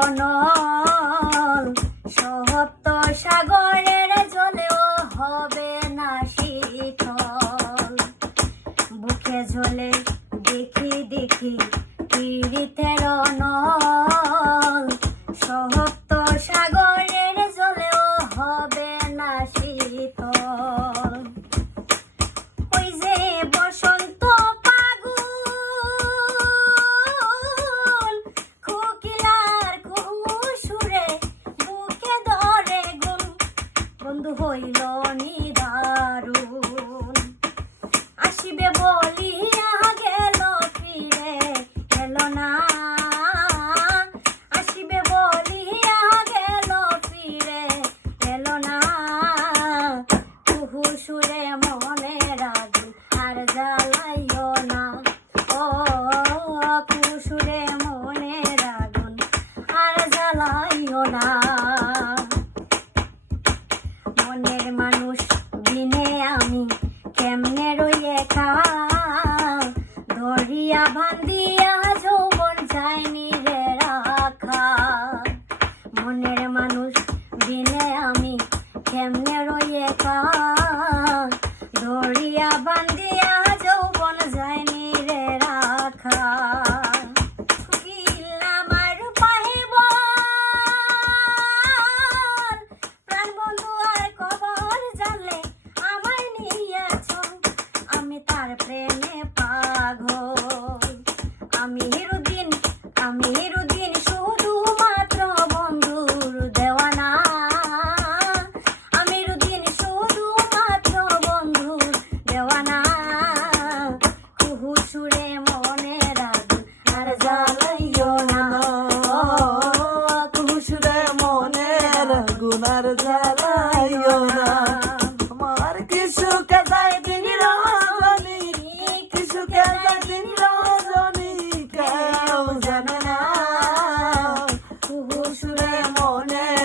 অনল, সপ্ত সাগরের জলেও হবে না শীতল। বুকে ঝোলে দেখি দেখি পীড়িতের অনল, সপ্ত সাগরের জলেও হবে না শীতল। ওই যে বসন্ত ফাগুন, কোকিলার কুহু সুরে বুকে ধরে গুন, বন্ধু হইল নিদারুণ। আসিবে বলিয়া গেল ফিরে এলো না, আসিবে বলিয়া গেল ফিরে এলো না। কুহু সুরে মনের আগুন আর জ্বালাইও না, ও কুহু সুরে মনের আগুন আর জ্বালাইও না। মনের মানুষ দিনে আমি কেমনে রই একা, ধরিয়া বান্ধিয়া যৌবন যায়নি রে রাখা। মনের মানুষ দিনে আমি কেমনে রই একা, ধরিয়া বান্ধিয়া যৌবন যায়নি রে রাখা। তার প্রেমে পাগল আমি হিরুদ্দিন শুধুমাত্র বন্ধুর দেওয়ানা, আমি হিরুদ্দিন শুধুমাত্র বন্ধুর দেওয়ানা। কুহু সুরে মনের আগুন আর জ্বালাইও না, কুহু সুরে মনের আগুন আর জ্বালাইও না। আমার কিছু কাজাই দিন রজনী, কিছু কাজাই দিন রজনী, কেউ জানে না। কুহু সুরে মনের